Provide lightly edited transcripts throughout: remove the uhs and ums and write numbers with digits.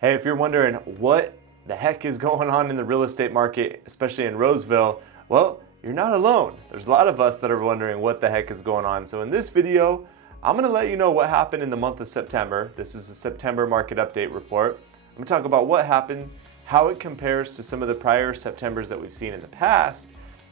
Hey, if you're wondering what the heck is going on in the real estate market, especially in Roseville, well, you're not alone. There's a lot of us that are wondering what the heck is going on. So in this video, I'm gonna let you know what happened in the month of September. This is a September market update report. I'm gonna talk about what happened, how it compares to some of the prior Septembers that we've seen in the past,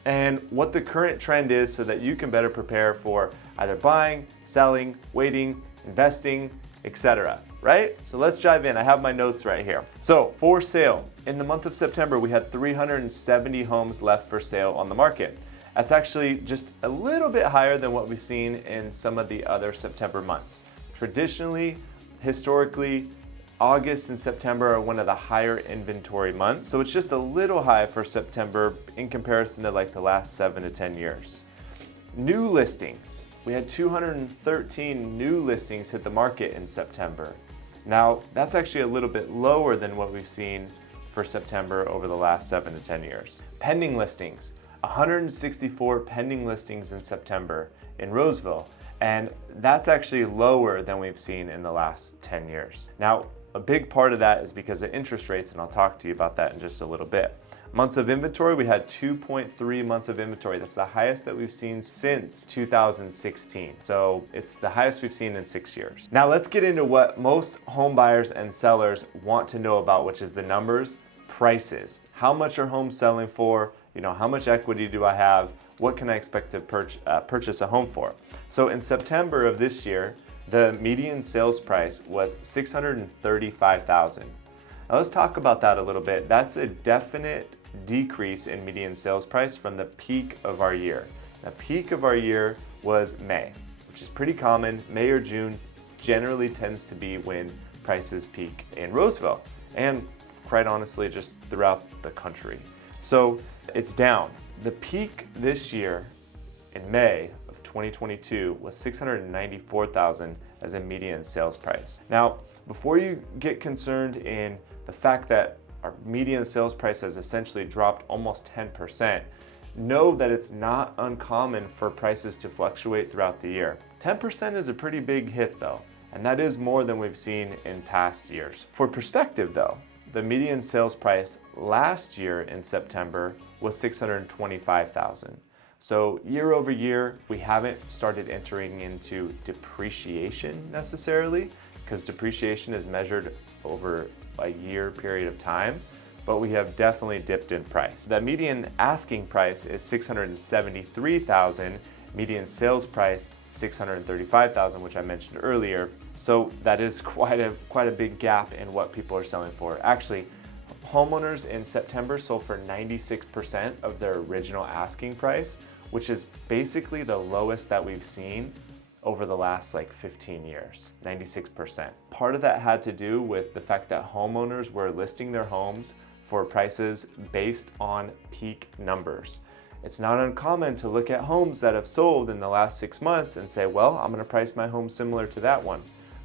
and what the current trend is so that you can better prepare for either buying, selling, waiting, investing, etc. Right? So let's dive in. I have my notes right here. So for sale, in the month of September, we had 370 homes left for sale on the market. That's actually just a little bit higher than what we've seen in some of the other September months. Traditionally, historically, August and September are one of the higher inventory months, so it's just a little high for September in comparison to like the last 7 to 10 years. New listings. We had 213 new listings hit the market in September. Now, that's actually a little bit lower than what we've seen for September over the last 7 to 10 years. Pending listings. 164 pending listings in September in Roseville, and that's actually lower than we've seen in the last 10 years. Now, a big part of that is because of interest rates, and I'll talk to you about that in just a little bit. Months of inventory, we had 2.3 months of inventory. That's the highest that we've seen since 2016. So it's the highest we've seen in 6 years. Now let's get into what most home buyers and sellers want to know about, which is the numbers, prices. How much are homes selling for? How much equity do I have? What can I expect to purchase a home for? So in September of this year, the median sales price was $635,000. Now let's talk about that a little bit. That's a definite decrease in median sales price from the peak of our year. The peak of our year was May, which is pretty common. May or June generally tends to be when prices peak in Roseville and quite honestly just throughout the country. So it's down. The peak this year in May of 2022 was $694,000 as a median sales price. Now, before you get concerned in the fact that our median sales price has essentially dropped almost 10%, know that it's not uncommon for prices to fluctuate throughout the year. 10% is a pretty big hit though, and that is more than we've seen in past years. For perspective though, the median sales price last year in September was $625,000. So year over year, we haven't started entering into depreciation necessarily, because depreciation is measured over a year period of time, but we have definitely dipped in price. The median asking price is $673,000, median sales price $635,000, which I mentioned earlier. So that is quite a big gap in what people are selling for. Actually, homeowners in September sold for 96% of their original asking price, which is basically the lowest that we've seen over the last 15 years, 96%. Part of that had to do with the fact that homeowners were listing their homes for prices based on peak numbers. It's not uncommon to look at homes that have sold in the last 6 months and say, well, I'm gonna price my home similar to that one.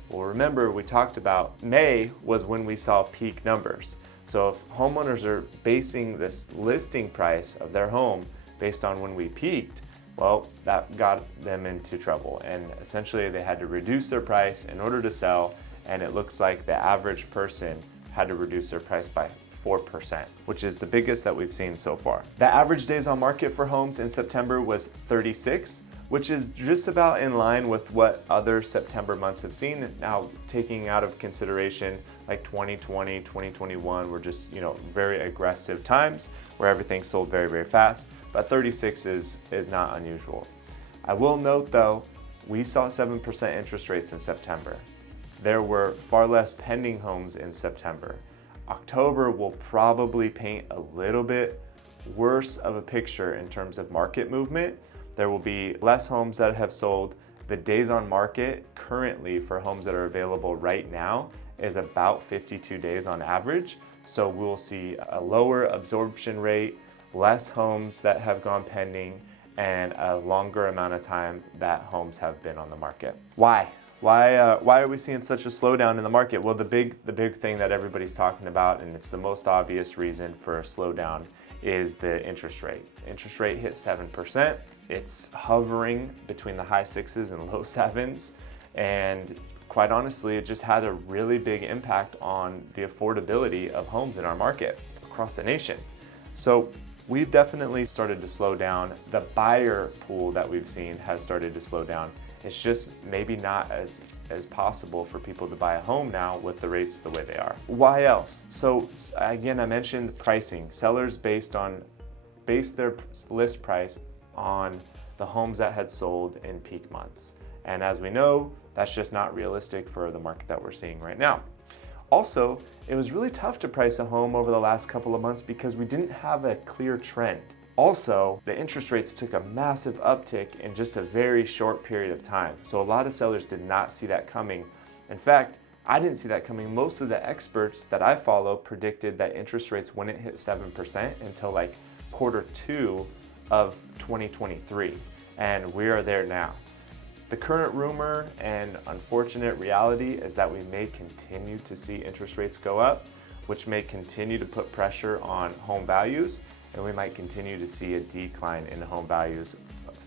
Well, remember we talked about May was when we saw peak numbers. So if homeowners are basing this listing price of their home based on when we peaked, well, that got them into trouble, and essentially they had to reduce their price in order to sell, and it looks like the average person had to reduce their price by 4%, which is the biggest that we've seen so far. The average days on market for homes in September was 36, which is just about in line with what other September months have seen. Now, taking out of consideration like 2020, 2021 were just, very aggressive times where everything sold very, very fast, but 36 is not unusual. I will note though, we saw 7% interest rates in September. There were far less pending homes in September. October will probably paint a little bit worse of a picture in terms of market movement. There will be less homes that have sold. The days on market currently for homes that are available right now is about 52 days on average. So we'll see a lower absorption rate, less homes that have gone pending, and a longer amount of time that homes have been on the market. Why? Why are we seeing such a slowdown in the market? Well, the big thing that everybody's talking about, and it's the most obvious reason for a slowdown, is the interest rate. Interest rate hit 7%. It's hovering between the high 6s and low 7s, and quite honestly, it just had a really big impact on the affordability of homes in our market across the nation. So we've definitely started to slow down. The buyer pool that we've seen has started to slow down. It's just maybe not as possible for people to buy a home now with the rates the way they are. Why else? So again, I mentioned pricing. Sellers base their list price on the homes that had sold in peak months. And as we know, that's just not realistic for the market that we're seeing right now. Also, it was really tough to price a home over the last couple of months because we didn't have a clear trend. Also, the interest rates took a massive uptick in just a very short period of time. So a lot of sellers did not see that coming. In fact, I didn't see that coming. Most of the experts that I follow predicted that interest rates wouldn't hit 7% until like Q2 of 2023. And we are there now. The current rumor and unfortunate reality is that we may continue to see interest rates go up, which may continue to put pressure on home values, and we might continue to see a decline in home values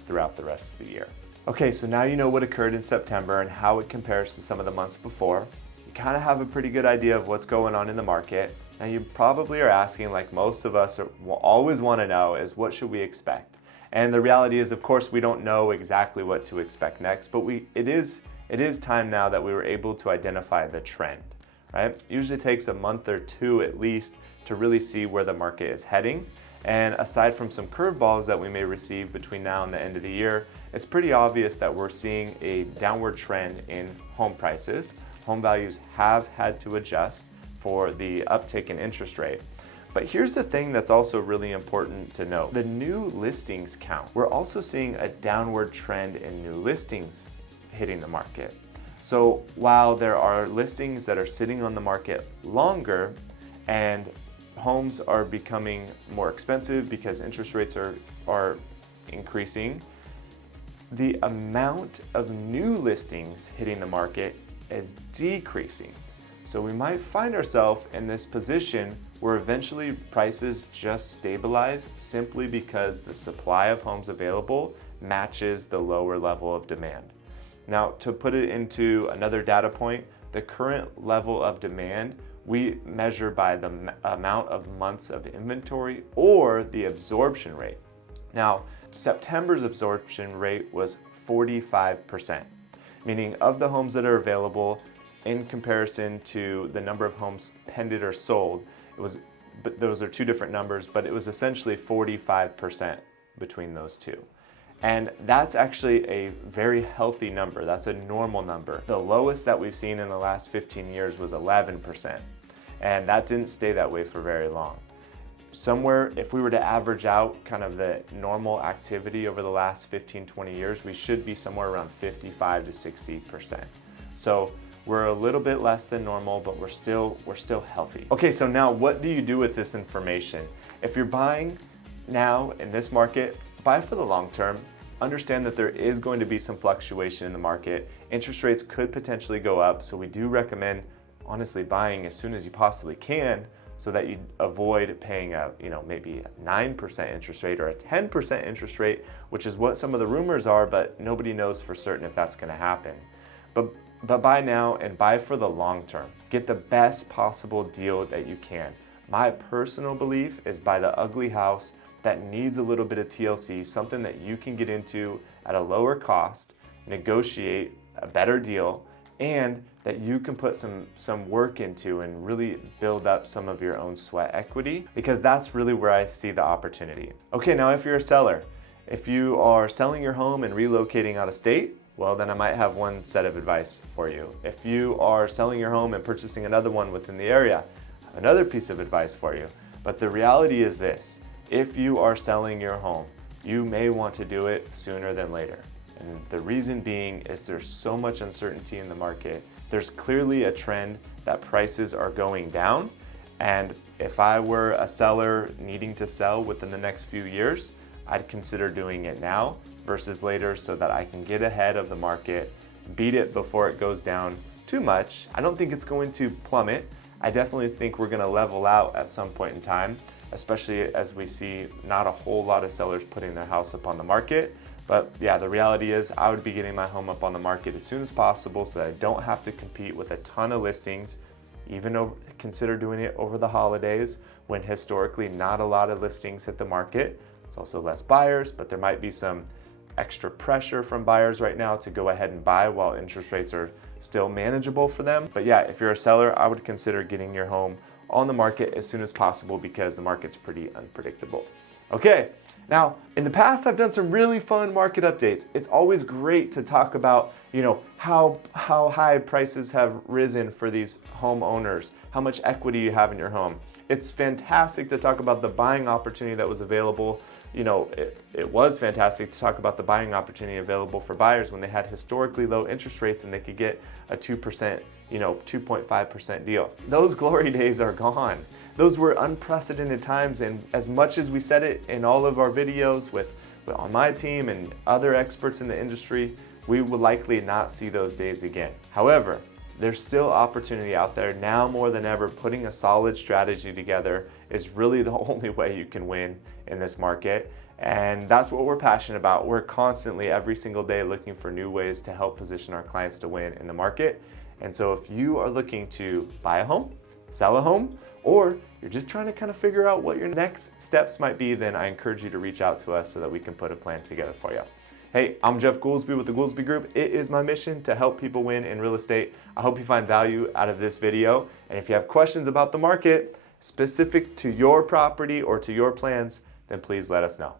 throughout the rest of the year. Okay, so now you know what occurred in September and how it compares to some of the months before. You kind of have a pretty good idea of what's going on in the market. Now you probably are asking, like most of us will always want to know, is what should we expect? And the reality is, of course, we don't know exactly what to expect next, but it is time now that we were able to identify the trend, right? It usually takes a month or two at least to really see where the market is heading. And aside from some curveballs that we may receive between now and the end of the year, it's pretty obvious that we're seeing a downward trend in home prices. Home values have had to adjust for the uptick in interest rate. But here's the thing that's also really important to note. The new listings count. We're also seeing a downward trend in new listings hitting the market. So while there are listings that are sitting on the market longer and homes are becoming more expensive because interest rates are increasing, the amount of new listings hitting the market is decreasing. So we might find ourselves in this position where eventually prices just stabilize simply because the supply of homes available matches the lower level of demand. Now, to put it into another data point, the current level of demand we measure by the amount of months of inventory or the absorption rate. Now, September's absorption rate was 45%, meaning of the homes that are available in comparison to the number of homes pended or sold, but those are two different numbers, but it was essentially 45% between those two. And that's actually a very healthy number. That's a normal number. The lowest that we've seen in the last 15 years was 11%. And that didn't stay that way for very long. Somewhere, if we were to average out kind of the normal activity over the last 15, 20 years, we should be somewhere around 55 to 60%. So we're a little bit less than normal, but we're still healthy. Okay, so now what do you do with this information? If you're buying now in this market, buy for the long term. Understand that there is going to be some fluctuation in the market. Interest rates could potentially go up, so we do recommend honestly buying as soon as you possibly can so that you avoid paying a maybe a 9% interest rate or a 10% interest rate, which is what some of the rumors are, but nobody knows for certain if that's going to happen. But buy now and buy for the long term. Get the best possible deal that you can. My personal belief is buy the ugly house that needs a little bit of TLC, something that you can get into at a lower cost, negotiate a better deal, and that you can put some work into and really build up some of your own sweat equity, because that's really where I see the opportunity. Okay, now if you're a seller, if you are selling your home and relocating out of state, well, then I might have one set of advice for you. If you are selling your home and purchasing another one within the area, I have another piece of advice for you. But the reality is this: if you are selling your home, you may want to do it sooner than later. And the reason being is there's so much uncertainty in the market. There's clearly a trend that prices are going down. And if I were a seller needing to sell within the next few years, I'd consider doing it now versus later so that I can get ahead of the market, beat it before it goes down too much. I don't think it's going to plummet. I definitely think we're gonna level out at some point in time, especially as we see not a whole lot of sellers putting their house up on the market. But yeah, the reality is I would be getting my home up on the market as soon as possible so that I don't have to compete with a ton of listings, even consider doing it over the holidays when historically not a lot of listings hit the market. It's also less buyers, but there might be some extra pressure from buyers right now to go ahead and buy while interest rates are still manageable for them. But yeah, if you're a seller, I would consider getting your home on the market as soon as possible because the market's pretty unpredictable. Okay, now in the past I've done some really fun market updates. It's always great to talk about, how high prices have risen for these homeowners, how much equity you have in your home. It's fantastic to talk about the buying opportunity that was available. It was fantastic to talk about the buying opportunity available for buyers when they had historically low interest rates and they could get a 2%, 2.5% deal. Those glory days are gone. Those were unprecedented times, and as much as we said it in all of our videos on my team and other experts in the industry, we will likely not see those days again. However, there's still opportunity out there now more than ever. Putting a solid strategy together is really the only way you can win in this market. And that's what we're passionate about. We're constantly, every single day, looking for new ways to help position our clients to win in the market. And so if you are looking to buy a home, sell a home, or you're just trying to kind of figure out what your next steps might be, then I encourage you to reach out to us so that we can put a plan together for you. Hey, I'm Jeff Goolsby with the Goolsby Group. It is my mission to help people win in real estate. I hope you find value out of this video. And if you have questions about the market specific to your property or to your plans, then please let us know.